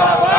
ਮੁਰਦਾਬਾਦ ਮੁਰਦਾਬਾਦ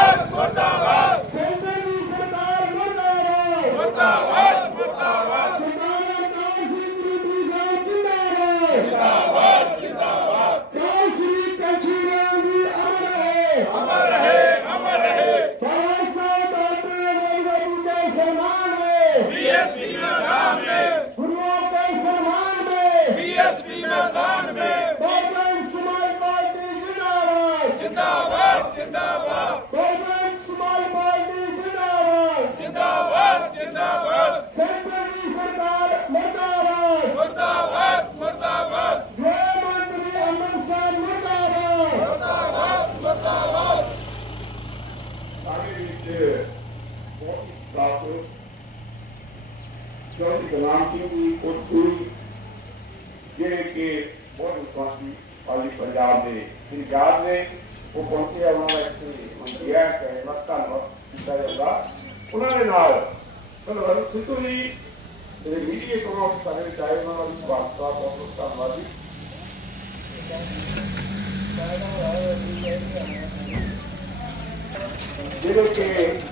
ਜਿਹੜੇ ਕਿ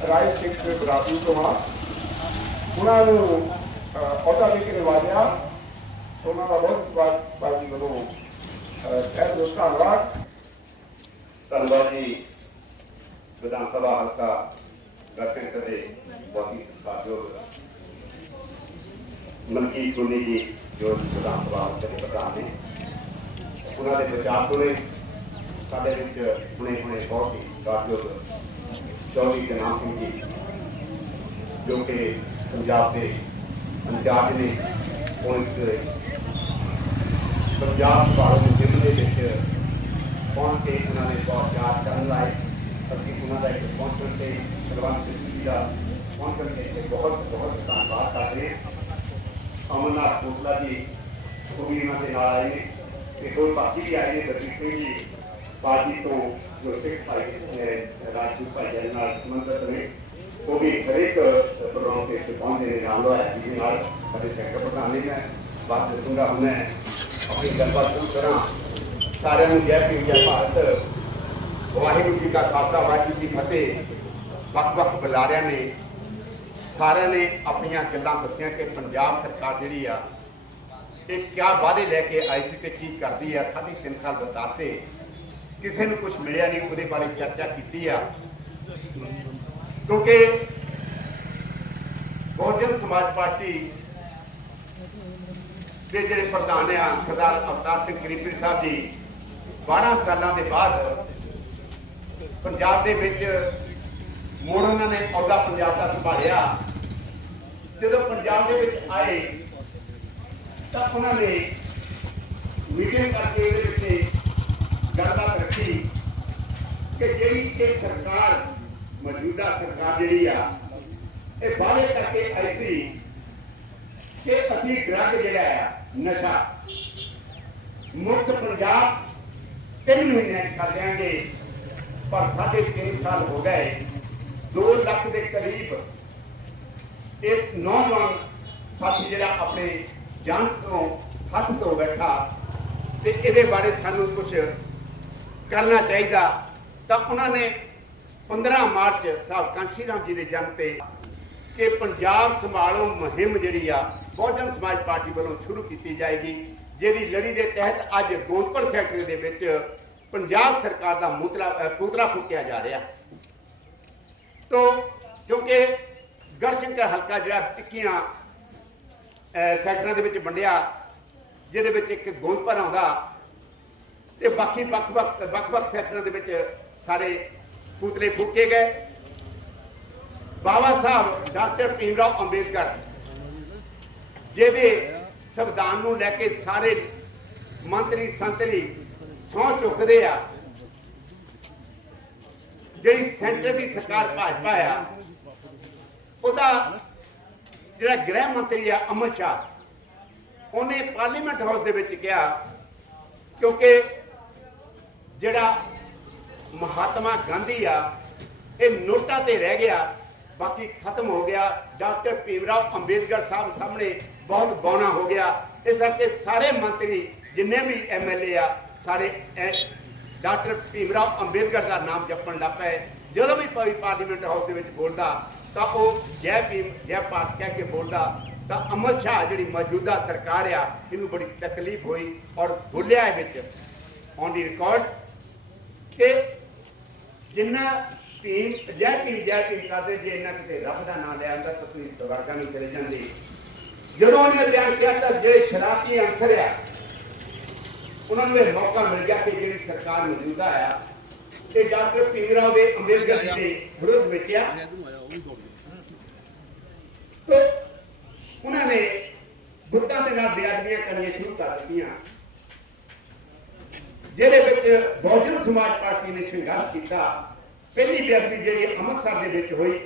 ਰਾਈਸ ਸੈਕਟਰ ਬਰਾਬਰੀ ਤੋਂ ਆ, ਉਹਨਾਂ ਨੂੰ ਅਹੁਦਾ ਦੇ ਕੇ ਨਿਵਾਜਿਆ ਉਹਨਾਂ ਦਾ ਬਹੁਤ ਸਵਾਗਤ ਬਾਜੀ ਵੱਲੋਂ ਤਹਿ ਦਿਲੋਂ ਧੰਨਵਾਦ। ਧੰਨਵਾਦ ਜੀ। ਵਿਧਾਨ ਸਭਾ ਹਲਕਾ ਗਠਨ ਕਦੇ ਬਹੁਤ ਹੀ ਸਤਿਕਾਰਯੋਗ ਮਲਕੀ ਸੁਣੀ ਜੀ, ਜੋ ਵਿਧਾਨ ਸਭਾ ਹਲਕੇ ਦੇ ਪ੍ਰਧਾਨ ਨੇ। ਉਹਨਾਂ ਦੇ ਵਿਚਾਰ ਸੁਣੇ। ਸਾਡੇ ਵਿੱਚ ਹੁਣੇ ਹੁਣੇ ਬਹੁਤ ਹੀ ਸਤਿਕਾਰਯੋਗ ਚੌਧਰੀ ਜਨਾਬ ਸਿੰਘ ਜੀ ਜੋ ਕਿ ਪੰਜਾਬ ਦੇ ਇੰਚਾਰਜ ਨੇ, ਉਹ ਪੰਜਾਬ ਭਾਰਤ ਦੇ ਜ਼ਿਲ੍ਹੇ ਦੇ ਵਿੱਚ ਪਹੁੰਚ ਕੇ ਉਹਨਾਂ ਨੇ ਬਹੁਤ ਯਾਦ ਕਰਨ ਲਾਏ ਅਸੀਂ ਉਹਨਾਂ ਦਾ ਇੱਕ ਪਹੁੰਚਣ ਤੇ ਸਲਵਾਨ ਸਿੰਘ ਦਾ ਪਹੁੰਚਣ ਤੇ ਬਹੁਤ ਬਹੁਤ ਧੰਨਵਾਦ ਕਰਦੇ ਹਾਂ ਅਮਰਨਾਥ ਕੋਟਲਾ ਜੀ, ਉਹ ਵੀ ਇਹਨਾਂ ਦੇ ਨਾਲ ਆਏ ਨੇ। ਤੇ ਹੋਰ ਬਾਕੀ ਵੀ ਆਏ ਨੇ ਬਰਦੀਪ ਜੀ ਪਾਰਟੀ ਤੋਂ ਜੋ ਸਿੱਖ ਭਾਈ ਅਹ, ਰਾਜਪੂਤ ਭਾਈ ਜੀ ਨਾਲ ਸੰਬੰਧਿਤ ਨੇ ਉਹ ਵੀ ਹਰੇਕ ਪ੍ਰੋਗਰਾਮ ਤੇ ਇੱਥੇ ਪਹੁੰਚਦੇ ਨੇ ਨਾਲ ਹੋਇਆ ਜੀ ਨਾਲ ਸਾਡੇ ਸੈਕਟਰ ਪ੍ਰਧਾਨ ਨੇ ਮੈਂ ਬਾਤ ਦੱਸੂੰਗਾ ਹੁਣ ਮੈਂ ਆਪਣੀ ਗੱਲਬਾਤ ਸ਼ੁਰੂ ਕਰਾਂ ਸਾਰਿਆਂ ਨੂੰ ਜੈ ਭੀਮ ਜੈ ਭਾਰਤ ਵਾਹਿਗੁਰੂ ਜੀ ਕਾ ਖਾਲਸਾ ਵਾਹਿਗੁਰੂ ਜੀ ਕੀ ਫਤਿਹ ਵੱਖ-ਵੱਖ ਬੁਲਾਰਿਆਂ ਨੇ ਸਾਰਿਆਂ ਨੇ ਆਪਣੀਆਂ ਗੱਲਾਂ ਦੱਸੀਆਂ ਕਿ ਪੰਜਾਬ ਸਰਕਾਰ ਜਿਹੜੀ ਆ ਇਹ ਕਿਆ ਵਾਅਦੇ ਲੈ ਕੇ ਆਈ ਸੀ ਤੇ ਕੀ ਕਰਦੀ ਆ ਸਾਢੇ ਤਿੰਨ ਸਾਲ ਬਤਾਤੇ ਕਿਸੇ ਨੂੰ ਕੁਝ ਮਿਲਿਆ ਨਹੀਂ, ਉਹਦੇ ਬਾਰੇ ਚਰਚਾ ਕੀਤੀ ਆ। ਕਿਉਂਕਿ ਬਹੁਜਨ ਸਮਾਜ ਪਾਰਟੀ ਦੇ ਜਿਹੜੇ ਪ੍ਰਧਾਨ ਆ, ਸਰਦਾਰ ਅਵਤਾਰ ਸਿੰਘ ਗਰੀਬੀ ਸਾਹਿਬ ਜੀ 12 ਸਾਲਾਂ ਦੇ ਬਾਅਦ ਪੰਜਾਬ ਦੇ ਵਿੱਚ ਮੁੜ ਉਹਨਾਂ ਨੇ ਅਹੁਦਾ ਪੰਜਾਬ ਦਾ ਸੰਭਾਲਿਆ। ਜਦੋਂ ਪੰਜਾਬ ਦੇ ਵਿੱਚ ਆਏ, ਤਾਂ ਉਹਨਾਂ ਨੇ ਮੀਟਿੰਗ ਕਰਕੇ ਇਹਦੇ ਵਿੱਚ ਗੱਲਬਾਤ ਰੱਖੀ ਕਿ ਸਰਕਾਰ, ਮੌਜੂਦਾ ਸਰਕਾਰ ਜਿਹੜੀ ਆ, ਇਹ ਵਾਅਦੇ ਕਰਕੇ ਆਈ ਸੀ ਕਿ ਅਸੀਂ ਡਰੱਗ ਜਿਹੜਾ ਆ, ਨਸ਼ਾ ਮੁਕਤ ਪੰਜਾਬ ਤਿੰਨ ਮਹੀਨਿਆਂ 'ਚ ਕਰ ਦਿਆਂਗੇ, ਪਰ ਸਾਢੇ ਤਿੰਨ ਸਾਲ ਹੋ ਗਏ 2 ਲੱਖ ਦੇ ਕਰੀਬ ਇੱਕ ਨੌਜਵਾਨ ਸਾਥੀ ਜਿਹੜਾ ਆਪਣੇ ਜਾਨ ਤੋਂ, ਹੱਥ ਤੋਂ ਬੈਠਾ, ਤੇ ਇਹਦੇ ਬਾਰੇ ਸਾਨੂੰ ਕੁਝ ਕਰਨਾ ਚਾਹੀਦਾ। ਤਾਂ ਉਹਨਾਂ ਨੇ 15 ਮਾਰਚ ਸਾਹਿਬ ਕਾਂਸ਼ੀ ਰਾਮ ਜੀ ਦੇ ਜਨਮ ਤੇ ਕਿ ਪੰਜਾਬ ਸੰਭਾਲੋ ਮੁਹਿੰਮ ਜਿਹੜੀ ਆ ਬਹੁਜਨ ਸਮਾਜ ਪਾਰਟੀ ਵੱਲੋਂ ਸ਼ੁਰੂ ਕੀਤੀ ਜਾਏਗੀ ਜਿਹਦੀ ਲੜੀ ਦੇ ਤਹਿਤ ਅੱਜ ਗੋਦਪੁਰ ਸੈਕਟਰ ਦੇ ਵਿੱਚ ਪੰਜਾਬ ਸਰਕਾਰ ਦਾ ਮੁਤਲਾ ਅ, ਪੁਤਲਾ ਫੂਕਿਆ ਜਾ ਰਿਹਾ। ਤੋ ਕਿਉਂਕਿ ਗੜਸ਼ੰਕਰ ਹਲਕਾ ਜਿਹੜਾ ਟਿੱਕੀਆਂ ਸੈਕਟਰਾਂ ਦੇ ਵਿੱਚ ਵੰਡਿਆ ਜਿਹਦੇ ਵਿੱਚ ਇੱਕ ਗੋਦਪੁਰ ਆਉਂਦਾ ਤੇ ਬਾਕੀ ਵੱਖ-ਵੱਖ ਵੱਖ-ਵੱਖ ਸੈਕਟਰਾਂ ਦੇ ਵਿੱਚ ਸਾਰੇ ਪੁਤਲੇ ਫੂਕੇ ਗਏ। ਬਾਬਾ ਸਾਹਿਬ, ਡਾਕਟਰ ਭੀਮ ਰਾਓ ਅੰਬੇਦਕਰ, ਜਿਹਦੇ ਸੰਵਿਧਾਨ ਨੂੰ ਲੈ ਕੇ ਸਾਰੇ ਮੰਤਰੀ, ਸੰਤਰੀ ਸਹੁੰ ਚੁੱਕਦੇ ਆ, ਜਿਹੜੀ ਸੈਂਟਰ ਦੀ ਸਰਕਾਰ ਭਾਜਪਾ ਆ, ਉਹਦਾ ਜਿਹੜਾ ਗ੍ਰਹਿ ਮੰਤਰੀ ਆ ਅਮਿਤ ਸ਼ਾਹ, ਉਹਨੇ ਪਾਰਲੀਮੈਂਟ ਹਾਊਸ ਦੇ ਵਿੱਚ ਕਿਹਾ, ਕਿਉਂਕਿ ਜਿਹੜਾ ਮਹਾਤਮਾ ਗਾਂਧੀ ਆ, ਇਹ ਨੋਟਾਂ ਤੇ ਰਹਿ ਗਿਆ। ਬਾਕੀ ਖਤਮ ਹੋ ਗਿਆ। ਡਾਕਟਰ ਭੀਮਰਾਓ ਅੰਬੇਦਕਰ ਸਾਹਿਬ ਸਾਹਮਣੇ ਬਹੁਤ ਬੌਨਾ ਹੋ ਗਿਆ। ਇਸ ਕਰਕੇ ਸਾਰੇ ਮੰਤਰੀ, ਜਿੰਨੇ ਵੀ ਐਮਐਲਏ ਆ, ਸਾਰੇ ਐ- ਡਾਕਟਰ ਭੀਮਰਾਓ ਅੰਬੇਦਕਰ ਦਾ ਨਾਮ ਜਪਣ ਲੱਗ ਪਏ। ਜਦੋਂ ਵੀ ਕੋਈ ਪਾਰਲੀਮੈਂਟ ਹਾਊਸ ਦੇ ਵਿੱਚ ਬੋਲਦਾ, ਤਾਂ ਉਹ ਜੈ ਭੀਮ, ਜੈ ਭਾਰਤ ਕਹਿ ਕੇ ਬੋਲਦਾ, ਤਾਂ ਅਮਰ ਸ਼ਾਹ ਜਿਹੜੀ ਮੌਜੂਦਾ ਸਰਕਾਰ ਆ, ਇਹਨੂੰ ਬੜੀ ਤਕਲੀਫ ਹੋਈ ਔਰ ਬੋਲਿਆ ਇਹ ਵਿੱਚ। ਔਨ ਦੀ ਰਿਕਾਰਡ ਕਿ ਜਿੰਨਾ ਭੀਮ ਜੈ ਭੀਮ ਜੈ ਭੀਮ ਕਰਦੇ ਜੇ ਇਹਨਾਂ ਕਿਤੇ ਰੱਬ ਦਾ ਨਾਮ ਲਿਆ ਹੁੰਦਾ ਤੁਸੀਂ ਸਵਰਗਾਂ ਨੂੰ ਚਲੇ ਜਾਂਦੇ। ਜਦੋਂ ਉਹਨੇ ਬਿਆਨ ਕੀਤਾ ਜਿਹੜੇ ਸ਼ਰਾਬੀ ਅੰਸਰ ਆ, ਉਹਨਾਂ ਨੂੰ ਇਹ ਮੌਕਾ ਮਿਲ ਗਿਆ ਕਿ ਜਿਹੜੀ ਸਰਕਾਰ ਮੌਜੂਦਾ ਆ, ਤੇ ਡਾਕਟਰ ਭੀਮਰਾਓ ਦੇ ਅੰਬੇਦਕਰ ਜੀ ਦੇ ਵਿਰੁੱਧ ਵਿੱਚ ਆ। ਉਹਨਾਂ ਨੇ ਬੁੱਤਾਂ ਦੇ ਨਾਲ ਬੇਅਦਬੀਆਂ ਕਰਨੀਆਂ ਸ਼ੁਰੂ ਕਰ ਦਿੱਤੀਆਂ। ਜਿਹਦੇ ਵਿੱਚ ਬਹੁਜਨ ਸਮਾਜ ਪਾਰਟੀ ਨੇ ਸੰਘਰਸ਼ ਕੀਤਾ। ਪਹਿਲੀ ਬੇਅਦਬੀ ਜਿਹੜੀ ਅੰਮ੍ਰਿਤਸਰ ਦੇ ਵਿੱਚ ਹੋਈ,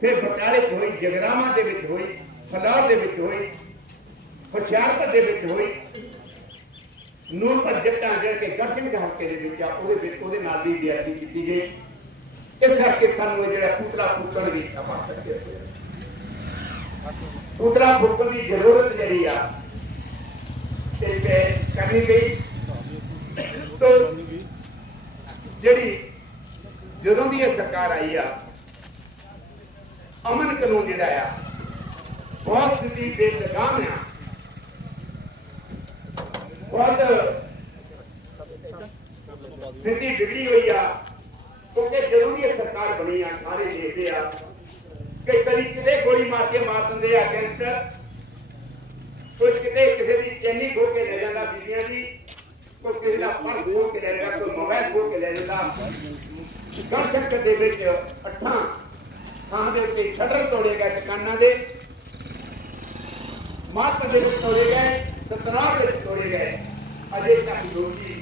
ਫਿਰ ਬਟਾਲੇ 'ਚ ਹੋਈ, ਜਗਰਾਵਾਂ ਦੇ ਵਿੱਚ ਹੋਈ, ਫਲਾਰ ਦੇ ਵਿੱਚ ਹੋਈ, ਹੁਸ਼ਿਆਰਪੁਰ ਦੇ ਵਿੱਚ ਹੋਈ। ਨੂਰਪੁਰ ਜੱਟਾਂ ਜਿਹੜੇ ਕਿ ਗੜ੍ਹਸਿੰਘ ਦੇ ਹਲਕੇ ਦੇ ਵਿੱਚ ਆ, ਉਹਦੇ ਵਿੱਚ ਉਹਦੇ ਨਾਲ ਵੀ ਬੇਅਦਬੀ ਕੀਤੀ ਗਈ। ਇਸ ਕਰਕੇ ਸਾਨੂੰ ਇਹ ਜਿਹੜਾ ਪੁਤਲਾ ਫੂਕਣ ਵੀ ਆਪਾਂ ਕਰਦੇ ਹੋਏ ਪੁਤਲਾ ਫੂਕਣ ਦੀ ਜ਼ਰੂਰਤ ਜਿਹੜੀ ਆ, ਤੇ ਕਰਨੀ ਗਈ। ਤੋ ਜਿਹੜੀ ਜਦੋਂ ਦੀ ਇਹ ਸਰਕਾਰ ਆਈ ਆ, ਅਮਨ ਕਾਨੂੰਨ ਜਿਹੜਾ ਆ, ਬਹੁਤ ਸਥਿਤੀ ਬੇਲਗਾਮ ਆ। ਬਹੁਤ ਸਥਿਤੀ ਵਿਗੜੀ ਹੋਈ ਆ, ਕਿਉਂਕਿ ਜਦੋਂ ਦੀ ਇਹ ਸਰਕਾਰ ਬਣੀ ਆ, ਸਾਰੇ ਦੇਖਦੇ ਆ ਕਿ ਕਦੀ ਕਿਤੇ ਗੋਲੀ ਮਾਰ ਕੇ ਮਾਰ ਦਿੰਦੇ ਆ ਗੈਂਗਸਟਰ ਕੁਝ ਕਿਤੇ ਕਿਸੇ ਦੀ ਚੈਨੀ ਖੋ ਕੇ ਲੈ ਜਾਂਦਾ ਬੀਬੀਆਂ ਦੀ ਕੋਈ ਕਿਸੇ ਦਾ ਪਰਸ ਖੋ ਕੇ ਲੈ ਲੈਂਦਾ ਕੋਈ ਮੋਬਾਈਲ ਖੋ ਕੇ ਲੈ ਜਾਂਦਾ ਗੜਸ਼ੰਕਰ ਦੇ ਵਿੱਚ ਅੱਠਾਂ ਥਾਂ ਦੇ ਉੱਤੇ ਸ਼ਟਰ ਤੋੜੇ ਗਏ, ਦੁਕਾਨਾਂ ਦੇ। ਮਾਤ ਦੇ ਵਿੱਚ ਤੋੜੇ ਗਏ ਸਤਨਾਰ ਵਿੱਚ ਤੋੜੇ ਗਏ। ਅਜੇ ਤੱਕ ਦੋਸ਼ੀ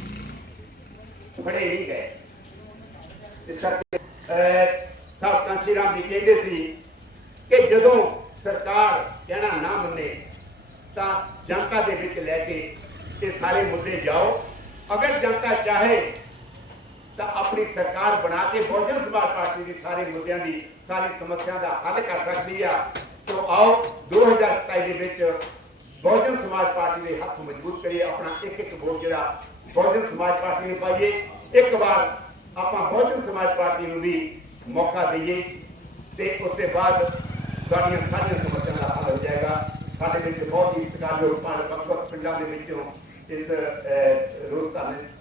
ਫੜੇ ਨਹੀਂ ਗਏ। ਤੇ ਸਾਹਿਬ ਕਾਂਸ਼ੀ ਰਾਮ ਜੀ ਕਹਿੰਦੇ ਸੀ ਕਿ ਜਦੋਂ ਸਰਕਾਰ ਕਹਿਣਾ ਨਾ ਮੰਨੇ, ਤਾਂ ਜਨਤਾ ਦੇ ਵਿੱਚ ਲੈ ਕੇ ਇਹ ਸਾਰੇ ਮੁੱਦੇ ਜਾਓ। ਅਗਰ ਜਨਤਾ ਚਾਹੇ ਤਾਂ ਆਪਣੀ ਸਰਕਾਰ ਬਣਾ ਕੇ ਬਹੁਜਨ ਸਮਾਜ ਪਾਰਟੀ ਦੀ ਸਾਰੇ ਮੁੱਦਿਆਂ ਦੀ, ਸਾਰੀ ਸਮੱਸਿਆ ਦਾ ਹੱਲ ਕਰ ਸਕਦੀ ਆ। ਤੋ ਆਓ 2027 ਦੇ ਵਿੱਚ ਬਹੁਜਨ ਸਮਾਜ ਪਾਰਟੀ ਦੇ ਹੱਥ ਮਜ਼ਬੂਤ ਕਰੀਏ, ਆਪਣਾ ਇੱਕ ਇੱਕ ਵੋਟ ਜਿਹੜਾ ਬਹੁਜਨ ਸਮਾਜ ਪਾਰਟੀ ਨੂੰ ਪਾਈਏ। ਇੱਕ ਵਾਰ ਆਪਾਂ ਬਹੁਜਨ ਸਮਾਜ ਪਾਰਟੀ ਨੂੰ ਵੀ ਮੌਕਾ ਦਈਏ ਤੇ ਉਸ ਤੋਂ ਬਾਅਦ ਸਾਡੀਆਂ ਸਾਰੀਆਂ ਸਮੱਸਿਆਵਾਂ ਦਾ ਹੱਲ ਹੋ ਜਾਏਗਾ। ਸਾਡੇ ਵਿੱਚ ਬਹੁਤ ਹੀ ਸਤਿਕਾਰਯੋਗ ਭਾਰਤ ਵੱਖ ਵੱਖ ਪਿੰਡਾਂ ਦੇ ਵਿੱਚੋਂ ਇਸ ਅਹ,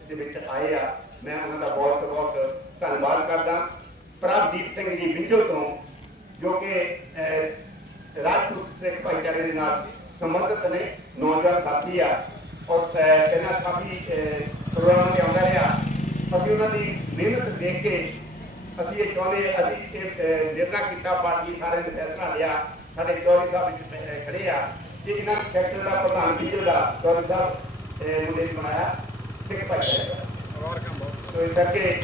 ਦੇ ਵਿੱਚ ਆਏ ਆ। ਮੈਂ ਉਹਨਾਂ ਦਾ ਬਹੁਤ ਬਹੁਤ ਧੰਨਵਾਦ ਕਰਦਾ। ਪ੍ਰਭਦੀਪ ਸਿੰਘ ਜੀ ਬਿੰਜੋ ਤੋਂ ਜੋ ਕਿ ਅਹ, ਰਾਜਪੂਤ ਸਿੱਖ ਭਾਈਚਾਰੇ ਦੇ ਨਾਲ ਸੰਬੰਧਿਤ ਨੇ ਨੌਜਵਾਨ ਸਾਥੀ ਆ। ਔਰ ਅਹ, ਕਾਫੀ ਪ੍ਰੋਗਰਾਮ ਪ੍ਰੋਗਰਾਮਾਂ ਤੇ ਆਉਂਦਾ ਰਿਹਾ। ਅਸੀਂ ਉਹਨਾਂ ਦੀ ਮਿਹਨਤ ਦੇਖ ਕੇ ਅਸੀਂ ਇਹ ਚਾਹੁੰਦੇ ਅਸੀਂ ਇਹ ਨਿਰਣਾ ਕੀਤਾ ਪਾਰਟੀ ਸਾਰੇ ਨੇ ਫੈਸਲਾ ਲਿਆ। ਸਾਡੇ ਚੌਧਰੀ ਸਾਹਿਬ ਜੀ ਖੜੇ ਆ। ਕਿ ਇਹਨਾਂ ਸੈਕਟਰ ਦਾ ਪ੍ਰਧਾਨ ਵੀ ਦਾ ਚੌਧਰੀ ਸਾਹਿਬ ਅਹ, ਮੁੰਡੇ ਨੇ ਬਣਾਇਆ ਸਿੱਖ ਭਾਈਚਾਰੇ ਦਾ ਤੋ ਇਸ ਕਰਕੇ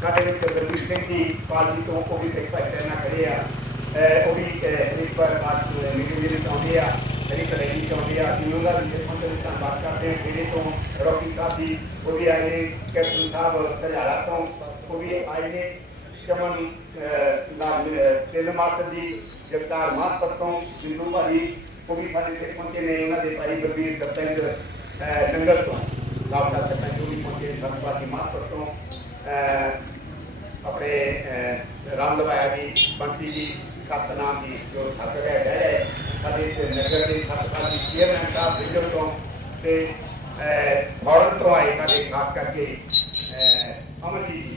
ਸਾਡੇ ਵਿੱਚ ਗੁਰਦੀਪ ਸਿੰਘ ਜੀ ਪਾਰਟੀ ਤੋਂ ਉਹ ਵੀ ਸਿੱਖ ਭਾਈਚਾਰੇ ਨਾਲ ਖੜੇ ਆ ਅਹ, ਉਹ ਵੀ ਅਹ, ਇੱਕ ਵਾਰ ਬਾਤ ਮੀਟਿੰਗ ਦੇ ਵਿੱਚ ਆਉਂਦੇ ਆ ਜਿਹੜੀ ਕਲੇਰੀ ਚਾਹੁੰਦੇ ਆ ਅਸੀਂ ਉਹਨਾਂ ਦੀ ਸਿਰਫ ਦੇ ਧੰਨਵਾਦ ਕਰਦੇ ਹਾਂ ਜਿਹੜੇ ਤੋਂ ਰੋਕੀ ਸਾਹਿਬ ਜੀ ਉਹ ਵੀ ਆਏ ਨੇ ਕੈਪਟਨ ਸਾਹਿਬ ਸਜਾਲਾ ਤੋਂ ਉਹ ਵੀ ਆਏ ਨੇ ਚਮਨ ਨਾਲ ਤਿੰਨ ਮਾਸਟਰ ਜੀ ਜਗਤਾਰ ਮਾਸਟਰ ਤੋਂ ਬਿੰਦੂ ਭਾਜੀ ਉਹ ਵੀ ਸਾਡੇ ਸਿੱਖ ਪਹੁੰਚੇ ਨੇ ਉਹਨਾਂ ਦੇ ਭਾਈ ਗੁਰਵੀਰ ਸਰਪੰਚ ਅਹ, ਨੰਗਲ ਤੋਂ ਲਾਭਦਾਰ ਸਰਪੰਚ ਉਹ ਵੀ ਪਹੁੰਚੇ ਦੀ ਮਾਸਟਰ ਤੋਂ ਆਪਣੇ ਰਾਮ ਲਵਾਇਆ ਜੀ ਬੰਟੀ ਜੀ ਸਤਨਾਮ ਜੀ ਜੋ ਸੱਤ ਗਏ ਗਏ ਸਾਡੇ ਨਗਰ ਦੇ ਸਤਨਾਮ ਜੀ ਚੇਅਰਮੈਨ ਸਾਹਿਬ ਬਿਜਲ ਤੋਂ ਤੇ ਫੌਰਨ ਤੋਂ ਆਏ ਸਾਡੇ ਖਾਸ ਕਰਕੇ ਅਹ, ਅਮਰਜੀਤ ਜੀ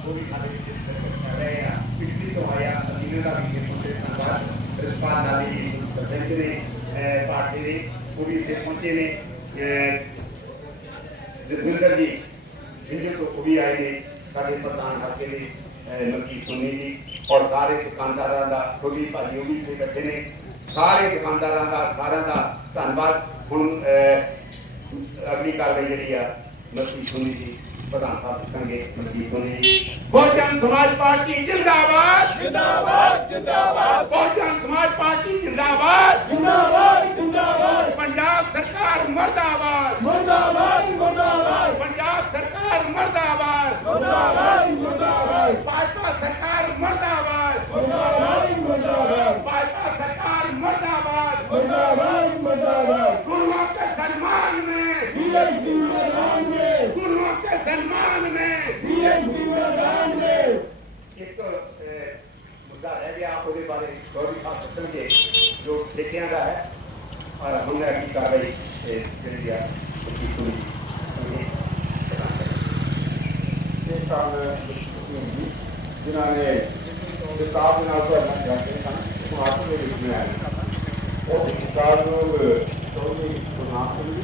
ਉਹ ਵੀ ਸਾਡੇ ਵਿੱਚ ਸ਼ਿਰਕਤ ਕਰ ਰਹੇ ਆ ਪਿਛਲੀ ਤੋਂ ਆਇਆ ਅਧੀਨ ਦਾ ਵੀ ਪਹੁੰਚੇ ਧੰਨਵਾਦ ਰਿਸਪਾਲ ਨਾਲੀ ਜੀ ਸਰਪੰਚ ਨੇ ਪਾਰਟੀ ਦੇ ਉਹ ਵੀ ਇੱਥੇ ਪਹੁੰਚੇ ਨੇ ਜਸਵਿੰਦਰ ਜੀ ਜਿੰਦੇ ਤੋਂ ਉਹ ਵੀ ਆਏ ਨੇ ਸਾਡੇ ਪ੍ਰਧਾਨ ਹਲਕੇ ਦੇ ਅਹ, ਮਲਕੀਤ ਸੁਨੀ ਜੀ ਔਰ ਸਾਰੇ ਦੁਕਾਨਦਾਰਾਂ ਦਾ ਛੋਟੀ ਭਾਜੀ ਉਹ ਵੀ ਇੱਥੇ ਬੈਠੇ ਨੇ। ਸਾਰੇ ਦੁਕਾਨਦਾਰਾਂ ਦਾ ਸਾਰਿਆਂ ਦਾ ਧੰਨਵਾਦ। ਹੁਣ ਅਗਲੀ ਕਾਰਵਾਈ ਜਿਹੜੀ ਆ ਮਲਕੀਤ ਸੁਨੀ ਜੀ ਪ੍ਰਧਾਨ ਸਾਹਿਬ ਦੱਸਣਗੇ ਮਲਕੀਤ ਸੁਨੀ ਜੀ। ਬਹੁਜਨ ਸਮਾਜ ਪਾਰਟੀ ਜਿੰਦਾਬਾਦ! ਜਿੰਦਾਬਾਦ ਜਿੰਦਾਬਾਦ! ਕਰ ਰਹੀ ਜਿਹੜੀ ਆ ਕੀ ਸੁਣੀ ਇਹ ਸਾਲ ਜਿਨ੍ਹਾਂ ਨੇ ਕਿਤਾਬ ਨਾਲ ਤੁਹਾਡਾ ਜਾਂਦੇ ਸਨ ਉਹ ਆਪ ਦੇ ਵਿੱਚ ਮੈਂ ਉਹ ਕਿਤਾਬ ਨੂੰ ਚੌਧਰੀ ਗੁਰਨਾਮ ਸਿੰਘ ਜੀ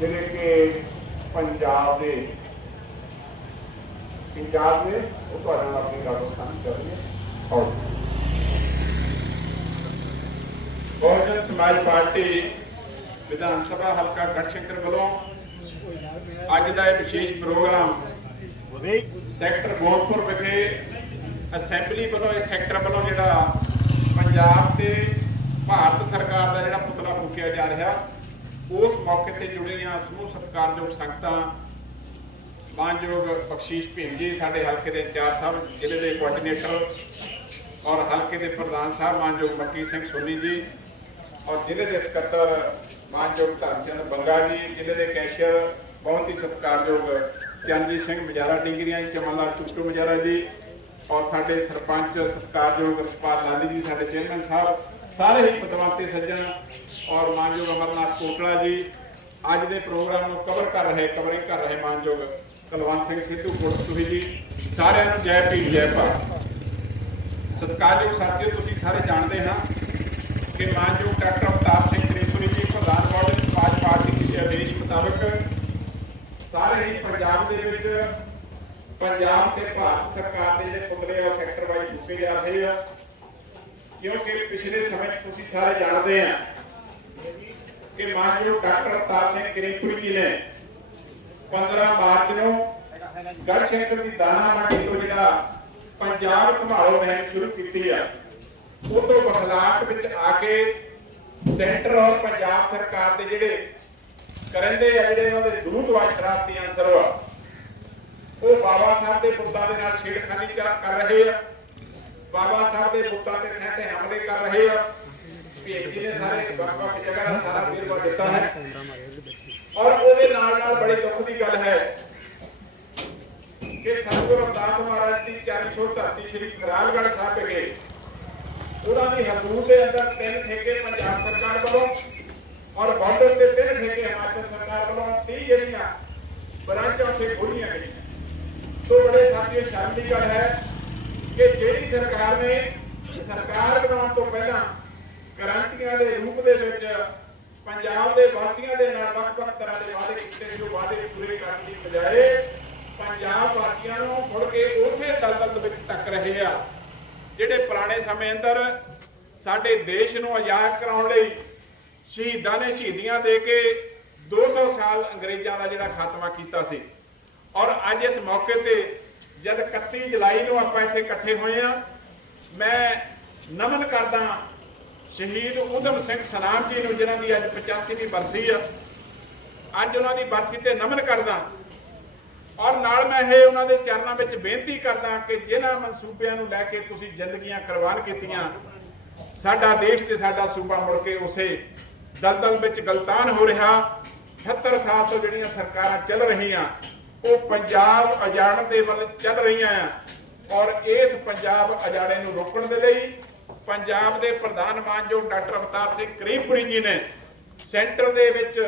ਜਿਹੜੇ ਕਿ ਪੰਜਾਬ ਦੇ ਇੰਚਾਰਜ ਨੇ ਉਹ ਤੁਹਾਡੇ ਨਾਲ ਆਪਣੀ ਗੱਲ ਸਾਂਝੀ ਕਰਨਗੇ ਆਓ ਬਹੁਜਨ ਸਮਾਜ ਪਾਰਟੀ ਵਿਧਾਨ ਸਭਾ ਹਲਕਾ ਗੜਸ਼ੰਕਰ ਵੱਲੋਂ ਅੱਜ ਦਾ ਇਹ ਵਿਸ਼ੇਸ਼ ਪ੍ਰੋਗਰਾਮ ਸੈਕਟਰ ਗੋਲਪੁਰ ਵਿਖੇ ਅਸੈਂਬਲੀ ਵੱਲੋਂ ਇਸ ਸੈਕਟਰ ਵੱਲੋਂ ਜਿਹੜਾ ਪੰਜਾਬ ਤੇ ਭਾਰਤ ਸਰਕਾਰ ਦਾ ਜਿਹੜਾ ਪੁਤਲਾ ਫੂਕਿਆ ਜਾ ਰਿਹਾ, ਉਸ ਮੌਕੇ ਤੇ ਜੁੜੀਆਂ ਸਮੂਹ ਸਤਿਕਾਰਯੋਗ ਸੰਗਤਾਂ, ਮਾਨਯੋਗ ਬਖਸ਼ੀਸ਼ ਭੀਮ ਜੀ, ਸਾਡੇ ਹਲਕੇ ਦੇ ਇੰਚਾਰਜ ਸਾਹਿਬ, ਜ਼ਿਲ੍ਹੇ ਦੇ ਕੋਆਰਡੀਨੇਟਰ ਔਰ ਹਲਕੇ ਦੇ ਪ੍ਰਧਾਨ ਸਾਹਿਬ, ਮਾਨਯੋਗ ਮੱਕੀ ਸਿੰਘ ਸੋਨੀ ਜੀ ਔਰ ਜ਼ਿਲ੍ਹੇ ਦੇ ਸਕੱਤਰ ਮਾਨਯੋਗ ਧਰਮਚੰਦ ਬੰਗਾ ਜੀ, ਜ਼ਿਲ੍ਹੇ ਦੇ ਕੈਸ਼ੀਅਰ, ਬਹੁਤ ਹੀ ਸਤਿਕਾਰਯੋਗ ਚਰਨਜੀਤ ਸਿੰਘ ਮਜਾਰਾ ਡਿੰਗਰੀਆਂ ਜੀ, ਚਮਨਲਾਲ ਚੁੱਟੂ ਮਜਾਰਾ ਜੀ ਔਰ ਸਾਡੇ ਸਰਪੰਚ ਸਤਿਕਾਰਯੋਗ ਰਸਪਾਲ ਲਾਲੀ ਜੀ, ਸਾਡੇ ਚੇਅਰਮੈਨ ਸਾਹਿਬ, ਸਾਰੇ ਹੀ ਪਤਵੰਤੇ ਸੱਜਣ ਔਰ ਮਾਨਯੋਗ ਅਮਰਨਾਥ ਕੋਟਲਾ ਜੀ, ਅੱਜ ਦੇ ਪ੍ਰੋਗਰਾਮ ਨੂੰ ਕਵਰ ਕਰ ਰਹੇ ਕਵਰਿੰਗ ਕਰ ਰਹੇ ਮਾਨਯੋਗ ਕੁਲਵੰਤ ਸਿੰਘ ਸਿੱਧੂ ਕੋਟਸੂਹੀ ਜੀ, ਸਾਰਿਆਂ ਨੂੰ ਜੈ ਭੀਮ, ਜੈ ਭਾਰਤ। ਸਤਿਕਾਰਯੋਗ ਸਾਥੀਓ, ਤੁਸੀਂ ਸਾਰੇ ਜਾਣਦੇ ਹਾਂ ਕਿ ਮਾਨਯੋਗ ਡਾਕਟਰ ਅਵਤਾਰ ਸਿੰਘ ਤ੍ਰਿਪੁਰੀ ਜੀ, ਪ੍ਰਧਾਨ ਬਹੁਜਨ ਸਮਾਜ ਪਾਰਟੀ ਦੇ ਆਦੇਸ਼ ਮੁਤਾਬਕ ਸਾਰੇ ਹੀ ਪੰਜਾਬ ਦੇ ਵਿੱਚ ਪੰਜਾਬ ਤੇ ਭਾਰਤ ਸਰਕਾਰ ਦੇ ਜਿਹੜੇ ਪੁਤਲੇ ਆ ਸੈਕਟਰ ਵਾਈਜ਼ ਚੁੱਕੇ ਜਾ ਰਹੇ ਆ। ਕਿਉਂਕਿ ਪਿਛਲੇ ਸਮੇਂ ਤੁਸੀਂ ਸਾਰੇ ਜਾਣਦੇ ਆ ਕਿ ਮਾਨਯੋਗ ਡਾਕਟਰ ਅਵਤਾਰ ਸਿੰਘ ਤ੍ਰਿਪੁਰੀ ਜੀ ਨੇ 15 ਮਾਰਚ ਨੂੰ ਗੜਸ਼ੰਕਰ ਦੀ ਦਾਣਾ ਮੰਡੀ ਤੋਂ ਜਿਹੜਾ ਪੰਜਾਬ ਸੰਭਾਲੋ ਮੁਹਿੰਮ ਸ਼ੁਰੂ ਕੀਤੀ ਆ। ਉਹ ਤੋਂ ਬਖਲਾਟ ਵਿੱਚ ਆ ਕੇ ਸੈਂਟਰ ਔਰ ਪੰਜਾਬ ਸਰਕਾਰ ਦੇ ਜਿਹੜੇ ਕਰੰਦੇ ਆ, ਜਿਹੜੇ ਉਹਨਾਂ ਦੇ ਦੂਤਵਾਦ ਸ਼ਰਾਰਤੀ ਅੰਸਰ ਉਹ ਬਾਬਾ ਸਾਹਿਬ ਦੇ ਪੁੱਤਾਂ ਦੇ ਨਾਲ ਛੇੜਖਾਨੀ ਕਰ ਰਹੇ ਆ। ਬਾਬਾ ਸਾਹਿਬ ਦੇ ਪੁੱਤਾਂ ਤੇ ਥੈਂ ਤੇ ਹਮਲੇ ਕਰ ਰਹੇ ਆ। ਭੀਮ ਨੇ ਸਾਰੇ ਵੱਖ ਵੱਖ ਜਗ੍ਹਾ ਦਾ ਸਾਰਾ ਵੇਰਵਾ ਦਿੱਤਾ ਹੈ। ਔਰ ਉਹਦੇ ਨਾਲ ਨਾਲ ਬੜੀ ਦੁੱਖ ਦੀ ਗੱਲ ਹੈ ਕਿ ਸਤਿਗੁਰੂ ਅਰਦਾਸ ਮਹਾਰਾਜ ਦੀ ਚਰਨ ਛੋਹ ਧਰਤੀ ਸ੍ਰੀ ਖਰਾਲਗੜ੍ਹ ਸਾਹਿਬ ਵਿਖੇ ਉਹਨਾਂ ਦੀ ਹਦੂਦ ਦੇ ਅੰਦਰ ਤਿੰਨ ਠੇਕੇ ਪੰਜਾਬ ਸਰਕਾਰ ਵੱਲੋਂ ਔਰ ਬਾਰਡਰ ਤੇ ਤਿੰਨ ਠੇਕੇ ਹਿਮਾਚਲ ਸਰਕਾਰ ਵੱਲੋਂ 30 ਜਿਹੜੀਆਂ ਬ੍ਰਾਂਚਾਂ ਉੱਥੇ ਖੋਲੀਆਂ ਗਈਆਂ। ਤੋਂ ਬੜੇ ਸਾਥੀਓ ਸ਼ਰਮ ਦੀ ਗੱਲ ਹੈ ਕਿ ਜਿਹੜੀ ਸਰਕਾਰ ਨੇ ਸਰਕਾਰ ਬਣਾਉਣ ਤੋਂ ਪਹਿਲਾਂ ਕ੍ਰਾਂਤੀਆਂ ਦੇ ਰੂਪ ਦੇ ਵਿੱਚ ਪੰਜਾਬ ਦੇ ਵਾਸੀਆਂ ਦੇ ਨਾਲ ਵੱਖ-ਵੱਖ ਤਰ੍ਹਾਂ ਦੇ ਵਾਅਦੇ ਕੀਤੇ ਜੋ ਵਾਅਦੇ ਪੂਰੇ ਕਰਨ ਦੀ ਬਜਾਏ ਪੰਜਾਬ ਵਾਸੀਆਂ ਨੂੰ ਮੁੜ ਕੇ ਉਸੇ ਦਲਦਲ ਵਿੱਚ ਤੱਕ ਰਹੇ ਆ। ਜਿਹੜੇ ਪੁਰਾਣੇ ਸਮੇਂ ਅੰਦਰ ਸਾਡੇ ਦੇਸ਼ ਨੂੰ ਆਜ਼ਾਦ ਕਰਾਉਣ ਲਈ ਸ਼ਹੀਦਾਂ ਨੇ ਸ਼ਹੀਦੀਆਂ ਦੇ ਕੇ 200 ਸਾਲ ਅੰਗਰੇਜ਼ਾਂ ਦਾ ਜਿਹੜਾ ਖਾਤਮਾ ਕੀਤਾ ਸੀ। ਔਰ ਅੱਜ ਇਸ ਮੌਕੇ ਤੇ ਜਦ 31 ਜੁਲਾਈ ਨੂੰ ਆਪਾਂ ਇੱਥੇ ਇਕੱਠੇ ਹੋਏ ਆ ਮੈਂ ਨਮਨ ਕਰਦਾ ਸ਼ਹੀਦ ਉਦਮ ਸਿੰਘ ਸਨਾਮ ਜੀ ਨੂੰ, ਜਿਨ੍ਹਾਂ ਦੀ ਅੱਜ 85ਵੀਂ ਬਰਸੀ ਆ। ਅੱਜ ਉਹਨਾਂ ਦੀ ਬਰਸੀ ਤੇ ਨਮਨ ਕਰਦਾ ਔਰ ਨਾਲ ਮੈਂ ਇਹ ਉਹਨਾਂ ਦੇ ਚਰਨਾਂ ਵਿੱਚ ਬੇਨਤੀ ਕਰਦਾ ਕਿ ਜਿਨ੍ਹਾਂ ਮਨਸੂਬਿਆਂ ਨੂੰ ਲੈ ਕੇ ਤੁਸੀਂ ਜ਼ਿੰਦਗੀਆਂ ਕੁਰਬਾਨ ਕੀਤੀਆਂ, ਸਾਡਾ ਦੇਸ਼ ਤੇ ਸਾਡਾ ਸੂਬਾ ਮੁੜ ਕੇ ਉਸੇ ਦਲਦਲ ਵਿੱਚ ਗਲਤਾਨ ਹੋ ਰਿਹਾ। 78 ਸਾਲ ਤੋਂ ਜਿਹੜੀਆਂ ਸਰਕਾਰਾਂ ਚੱਲ ਰਹੀਆਂ, ਉਹ ਪੰਜਾਬ ਅਜਾਣ ਦੇ ਵੱਲ ਚੱਲ ਰਹੀਆਂ ਆ। ਔਰ ਇਸ ਪੰਜਾਬ ਅਜਾੜੇ ਨੂੰ ਰੋਕਣ ਦੇ ਲਈ ਪੰਜਾਬ ਦੇ ਪ੍ਰਧਾਨ ਮਾਨਯੋਗ ਡਾਕਟਰ ਅਵਤਾਰ ਸਿੰਘ ਕਰੀਮਪੁਰੀ ਜੀ ਨੇ ਸੈਂਟਰ ਦੇ ਵਿੱਚ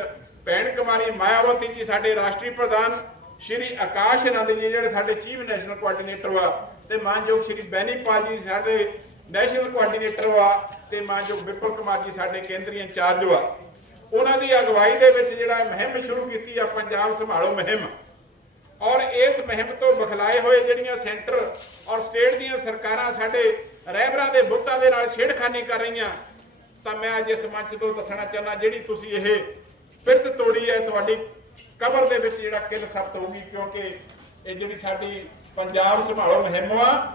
ਭੈਣ ਕੁਮਾਰੀ ਮਾਇਆਵਤੀ ਜੀ, ਸਾਡੇ ਰਾਸ਼ਟਰੀ ਪ੍ਰਧਾਨ ਸ਼੍ਰੀ ਆਕਾਸ਼ ਆਨੰਦ ਜੀ ਜਿਹੜੇ ਸਾਡੇ ਚੀਫ ਨੈਸ਼ਨਲ ਕੋਆਰਡੀਨੇਟਰ ਵਾ, ਤੇ ਮਾਨਯੋਗ ਸ਼੍ਰੀ ਬੈਨੀਪਾਲ ਜੀ ਸਾਡੇ ਨੈਸ਼ਨਲ ਕੋਆਰਡੀਨੇਟਰ ਵਾ, ਤੇ ਮਾਨਯੋਗ ਵਿਪਲ ਕੁਮਾਰ ਜੀ ਸਾਡੇ ਕੇਂਦਰੀ ਇੰਚਾਰਜ ਵਾ। ਉਹਨਾਂ ਦੀ ਅਗਵਾਈ ਦੇ ਵਿੱਚ ਜਿਹੜਾ ਮੁਹਿੰਮ ਸ਼ੁਰੂ ਕੀਤੀ ਆ, ਪੰਜਾਬ ਸੰਭਾਲੋ ਮੁਹਿੰਮ। ਔਰ ਇਸ ਮੁਹਿੰਮ ਤੋਂ ਬਖਲਾਏ ਹੋਏ ਜਿਹੜੀਆਂ ਸੈਂਟਰ ਔਰ ਸਟੇਟ ਦੀਆਂ ਸਰਕਾਰਾਂ ਸਾਡੇ ਰਹਿਬਰਾਂ ਦੇ ਬੁੱਤਾਂ ਦੇ ਨਾਲ ਛੇੜਖਾਨੀ ਕਰ ਰਹੀਆਂ, ਤਾਂ ਮੈਂ ਅੱਜ ਇਸ ਮੰਚ ਤੋਂ ਦੱਸਣਾ ਚਾਹੁੰਦਾ, ਜਿਹੜੀ ਤੁਸੀਂ ਇਹ ਪਿਰਤ ਤੋੜੀ ਹੈ, ਤੁਹਾਡੀ ਕਬਰ ਦੇ ਵਿੱਚ ਜਿਹੜਾ ਕਿਲ ਸਬਤ ਹੋਊਗੀ, ਕਿਉਂਕਿ ਇਹ ਜਿਹੜੀ ਸਾਡੀ ਪੰਜਾਬ ਸੰਭਾਲੋ ਮੁਹਿੰਮ ਆ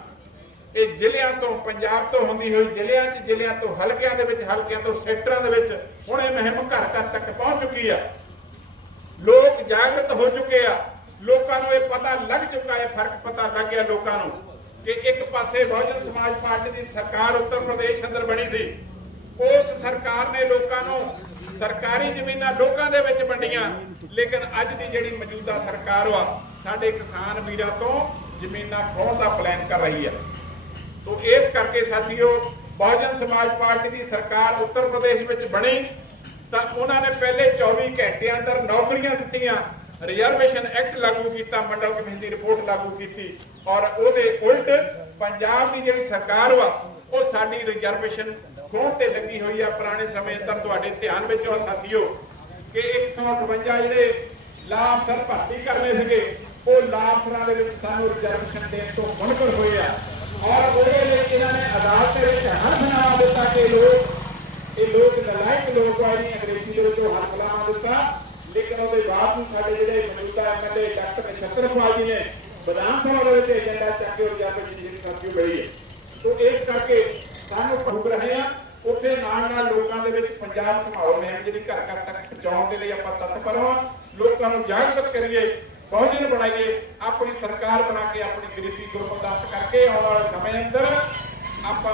ਇਹ ਜ਼ਿਲ੍ਹਿਆਂ ਤੋਂ ਪੰਜਾਬ ਤੋਂ ਹੁੰਦੀ ਹੋਈ ਜ਼ਿਲ੍ਹਿਆਂ 'ਚ, ਜ਼ਿਲ੍ਹਿਆਂ ਤੋਂ ਹਲਕਿਆਂ ਦੇ ਵਿੱਚ, ਹਲਕਿਆਂ ਤੋਂ ਸੈਕਟਰਾਂ ਦੇ ਵਿੱਚ ਹੁਣ ਇਹ ਮੁਹਿੰਮ ਘਰ ਘਰ ਤੱਕ ਪਹੁੰਚ ਚੁੱਕੀ ਆ। ਲੋਕ ਜਾਗਰਤ ਹੋ ਚੁੱਕੇ ਆ। ਲੋਕਾਂ ਨੂੰ ਇਹ ਪਤਾ ਲੱਗ ਚੁੱਕਾ ਹੈ, ਫ਼ਰਕ ਪਤਾ ਲੱਗ ਗਿਆ ਲੋਕਾਂ ਨੂੰ ਕਿ ਇੱਕ ਪਾਸੇ ਬਹੁਜਨ ਸਮਾਜ ਪਾਰਟੀ ਦੀ ਸਰਕਾਰ ਉੱਤਰ ਪ੍ਰਦੇਸ਼ ਅੰਦਰ ਬਣੀ ਸੀ। ਉਸ ਸਰਕਾਰ ਨੇ ਲੋਕਾਂ ਨੂੰ ਸਰਕਾਰੀ ਜ਼ਮੀਨਾਂ ਲੋਕਾਂ ਦੇ ਵਿੱਚ ਵੰਡੀਆਂ। ਲੇਕਿਨ ਅੱਜ ਦੀ ਜਿਹੜੀ ਮੌਜੂਦਾ ਸਰਕਾਰ ਵਾ, ਸਾਡੇ ਕਿਸਾਨ ਵੀਰਾਂ ਤੋਂ ਜ਼ਮੀਨਾਂ ਖੋਹਣ ਦਾ ਪਲਾਨ ਕਰ ਰਹੀ ਹੈ। ਤੋ ਇਸ ਕਰਕੇ ਸਾਥੀਓ, ਬਹੁਜਨ ਸਮਾਜ ਪਾਰਟੀ ਦੀ ਸਰਕਾਰ ਉੱਤਰ ਪ੍ਰਦੇਸ਼ ਵਿੱਚ ਬਣੀ, ਤਾਂ ਉਹਨਾਂ ਨੇ ਪਹਿਲੇ 24 ਘੰਟਿਆਂ ਅੰਦਰ ਨੌਕਰੀਆਂ ਦਿੱਤੀਆਂ। ਰਿਜ਼ਰਵੇਸ਼ਨ ਐਕਟ ਲਾਗੂ ਕੀਤਾ, ਮੰਡਲ ਕਮੇਟੀ ਦੀ ਰਿਪੋਰਟ ਲਾਗੂ ਕੀਤੀ। ਔਰ ਉਹਦੇ ਉਲਟ ਪੰਜਾਬ ਦੀ ਜਿਹੜੀ ਸਰਕਾਰ ਵਾ ਉਹ ਸਾਡੀ ਰਿਜ਼ਰਵੇਸ਼ਨ ਖੋਣ ਤੇ ਲੱਗੀ ਹੋਈ ਆ ਪੁਰਾਣੇ ਸਮੇਂ ਅੰਦਰ ਤੁਹਾਡੇ ਧਿਆਨ ਵਿੱਚ। ਉਹ ਸਾਥੀਓ, ਕਿ 158 ਜਿਹੜੇ ਲਾਭਸਰ ਭਰਤੀ ਕਰਨੇ ਸੀਗੇ, ਉਹ ਲਾਭਸਰਾਂ ਦੇ ਵਿੱਚ ਸਾਨੂੰ ਰਿਜ਼ਰਵੇਸ਼ਨ ਦੇਣ ਤੋਂ ਮੁਨਕਰ ਹੋਏ ਆ। ਔਰ ਉਹਦੇ ਲਈ ਇਹਨਾਂ ਨੇ ਅਦਾਲਤ ਦੇ ਵਿੱਚ ਹਰਫਨਾਮਾ ਦਿੱਤਾ ਕਿ ਲੋਕ, ਇਹ ਲੋਕ ਨਲਾਇਕ ਲੋਕ ਆ ਜੀ ਅੰਗਰੇਜ਼ੀ ਦੇ ਵਿੱਚ ਉਹ ਹਰਫਨਾਮਾ ਦਿੱਤਾ। ਲੇਕਿਨ ਉਹਦੇ ਬਾਅਦ ਵੀ ਸਾਡੇ ਜਿਹੜੇ ਮੌਜੂਦਾ ਐਮਐਲਏ ਡਾਕਟਰ ਨਛੱਤਰਪਾਲ ਜੀ ਨੇ ਵਿਧਾਨ ਸਭਾ ਦੇ ਵਿੱਚ ਏਜੰਡਾ ਚੱਕ ਕੇ ਉਹ ਜਾ ਕੇ ਜਿਹੜੀ ਸਾਥੀਓ ਗਈ ਹੈ। ਤੋ ਇਸ ਕਰਕੇ ਸਾਨੂੰ ਭੁਗ ਰਹੇ ਆ ਉੱਥੇ ਨਾਲ ਨਾਲ ਲੋਕਾਂ ਦੇ ਵਿੱਚ ਪੰਜਾਬ ਸੰਭਾਲ ਮੁਹਿੰਮ ਜਿਹੜੀ ਘਰ ਘਰ ਤੱਕ ਪਹੁੰਚਾਉਣ ਦੇ ਲਈ ਆਪਾਂ ਤਤਪਰ ਹਾਂ। ਲੋਕਾਂ ਨੂੰ ਜਾਗਰੂਕ ਕਰੀਏ, ਬਹੁਜਨ ਬਣਾਈਏ, ਆਪਣੀ ਸਰਕਾਰ ਬਣਾ ਕੇ ਆਪਣੀ ਗਰੀਬੀ ਗੁਰਬਰਦਾਸ਼ਤ ਕਰਕੇ ਆਉਣ ਵਾਲੇ ਸਮੇਂ ਅੰਦਰ ਆਪਾਂ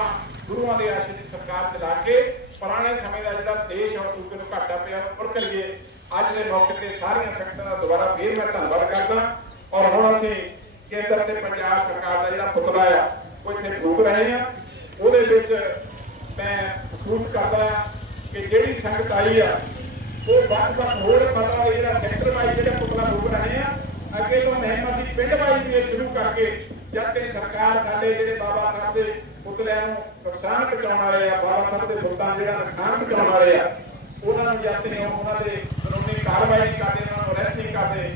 ਗੁਰੂਆਂ ਦੇ ਆਸ਼ੇ ਦੀ ਸਰਕਾਰ ਚਲਾ ਕੇ ਪੁਰਾਣੇ ਸਮੇਂ ਦਾ ਜਿਹੜਾ ਦੇਸ਼ ਔਰ ਸੂਬੇ ਨੂੰ ਘਾਟਾ ਪਿਆ ਉਹ ਕਰੀਏ। ਅੱਜ ਦੇ ਮੌਕੇ ਤੇ ਸਾਰੀਆਂ ਸੰਗਤਾਂ ਦਾ ਦੁਬਾਰਾ ਫੇਰ ਮੈਂ ਧੰਨਵਾਦ ਕਰਦਾ। ਔਰ ਹੁਣ ਅਸੀਂ ਕੇਂਦਰ ਤੇ ਪੰਜਾਬ ਸਰਕਾਰ ਦਾ ਜਿਹੜਾ ਪੁਤਲਾ ਆ ਉਹ ਇੱਥੇ ਫੂਕ ਰਹੇ ਆ, ਉਹਦੇ ਵਿੱਚ ਮੈਂ ਮਹਿਸੂਸ ਕਰਦਾ ਕਿ ਜਿਹੜੀ ਸੰਗਤ ਆਈ ਆ, ਉਹ ਵੱਖ ਵੱਖ ਹੋਰ ਪਤਾ ਦੇ ਜਿਹੜਾ ਸੈਕਟਰ ਵਾਈਜ਼ ਜਿਹੜਾ ਪੁਤਲਾ ਫੂਕ ਰਹੇ ਆ, ਅੱਗੇ ਤੋਂ ਮਹਿਮ ਅਸੀਂ ਪਿੰਡ ਵਾਈਜ਼ ਵੀ ਸ਼ੁਰੂ ਕਰਕੇ ਜਦ ਤੇ ਸਰਕਾਰ ਸਾਡੇ ਜਿਹੜੇ ਬਾਬਾ ਸਾਹਿਬ ਦੇ ਪੁਤਲਿਆਂ ਨੂੰ ਨੁਕਸਾਨ ਪਹੁੰਚਾਉਣ ਵਾਲੇ ਆ, ਬਾਬਾ ਸਾਹਿਬ ਦੇ ਬੁੱਤਾਂ ਜਿਹੜਾ ਨੁਕਸਾਨ ਪਹੁੰਚਾਉਣ ਵਾਲੇ ਆ, ਉਹਨਾਂ ਨੂੰ ਜਦ ਤੇ ਉਹਨਾਂ ਦੇ ਕਾਨੂੰਨੀ ਕਾਰਵਾਈ ਕਰਦੇ ਉਹਨਾਂ ਨੂੰ ਅਰੈਸਟ ਨਹੀਂ ਕਰਦੇ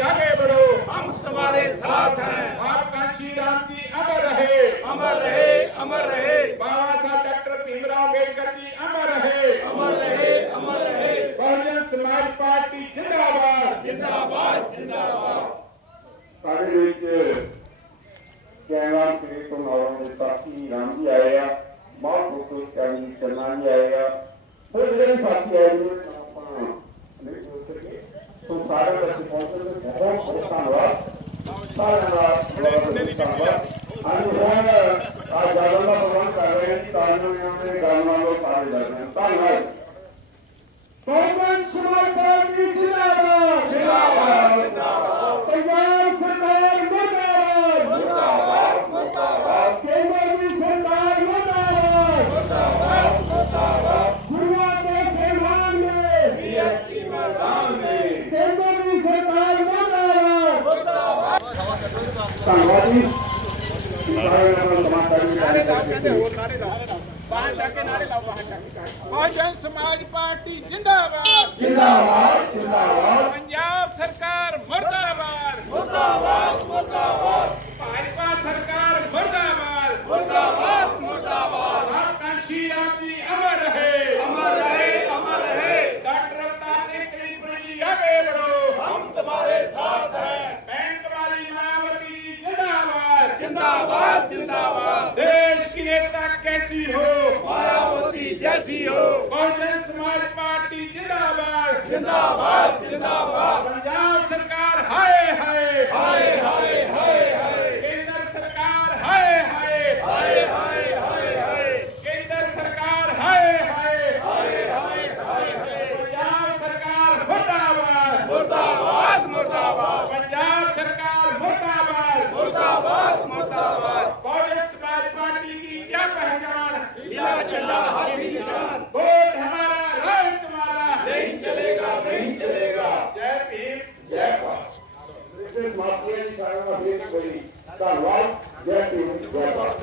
आगे बढ़ो हम तुम्हारे साथ हैं आपका श्री राम जी अमर रहे अमर रहे अमर रहे बाबा साहब डॉक्टर भीमराव अम्बेडकर जी अमर रहे अमर रहे अमर रहे बहुजन समाज पार्टी जिंदाबाद जिंदाबाद जिंदाबाद ਸਾਡੇ ਵਿੱਚ ਕੈਮਰਾ ਸ੍ਰੀ ਤੋਂ ਨੌਰਾਂ ਦੇ ਸਾਥੀ ਰਾਮ ਜੀ ਆਏ ਆ ਮਾਂ ਫੋਟੋ ਚਾਹੀ ਸ਼ਰਮਾ ਜੀ ਆਏ ਆ ਹੋਰ ਜਿਹੜੇ ਸਾਥੀ ਆਏ ਨੇ ਆਪਾਂ ਨਹੀਂ ਬੋਲ ਸਕੇ ਸੋ ਸਾਰੇ ਬੱਚੇ ਪਹੁੰਚੇ ਤੇ ਬਹੁਤ ਬਹੁਤ ਧੰਨਵਾਦ ਸਾਰਿਆਂ ਦਾ ਬਹੁਤ ਬਹੁਤ ਧੰਨਵਾਦ ਅੱਜ ਹੁਣ ਆ ਜਾਗਰਨ ਦਾ ਪ੍ਰੋਗਰਾਮ ਕਰ ਰਹੇ ਹਾਂ ਧੰਨਵਾਦ ਜੀ। ਸਾਰੇ ਨਾਲ ਸਮਾਜ ਕਰਕੇ ਬਹੁਜਨ ਸਮਾਜ ਪਾਰਟੀ ਜਿੰਦਾਬਾਦ। ਜਿੰਦਾਬਾਦ ਜਿੰਦਾਬਾਦ। ਪੰਜਾਬ ਸਰਕਾਰ ਮੁਰਦਾਬਾਦ। ਮੁਰਦਾਬਾਦ ਮੁਰਦਾਬਾਦ। ਜਿੰਦਾਬਾਦ ਜਿੰਦਾਬਾਦ। ਪੰਜਾਬ ਸਰਕਾਰ ਹਾਏ ਹਾਏ। ਹਾਏ ਹਾਏ ਹਾਏ ਹਾਏ। ਕੇਂਦਰ ਸਰਕਾਰ ਹਾਏ ਹਾਏ। ਹਾਏ ਹਾਏ ਹਾਏ ਹਾਏ। ਕੇਂਦਰ ਸਰਕਾਰ ਹਾਏ ਹਾਏ। ਹਾਏ ਹਾਏ ਹਾਏ ਪੰਜਾਬ ਸਰਕਾਰ ਮੁਰਦਾਬਾਦ। ਮੁਰਦਾਬਾਦ ਮੁਰਦਾਬਾਦ। ਕੋਈ ਧੰਨਵਾਦ ਜੈ ਭੀਮ ਜੈ ਭਾਰਤ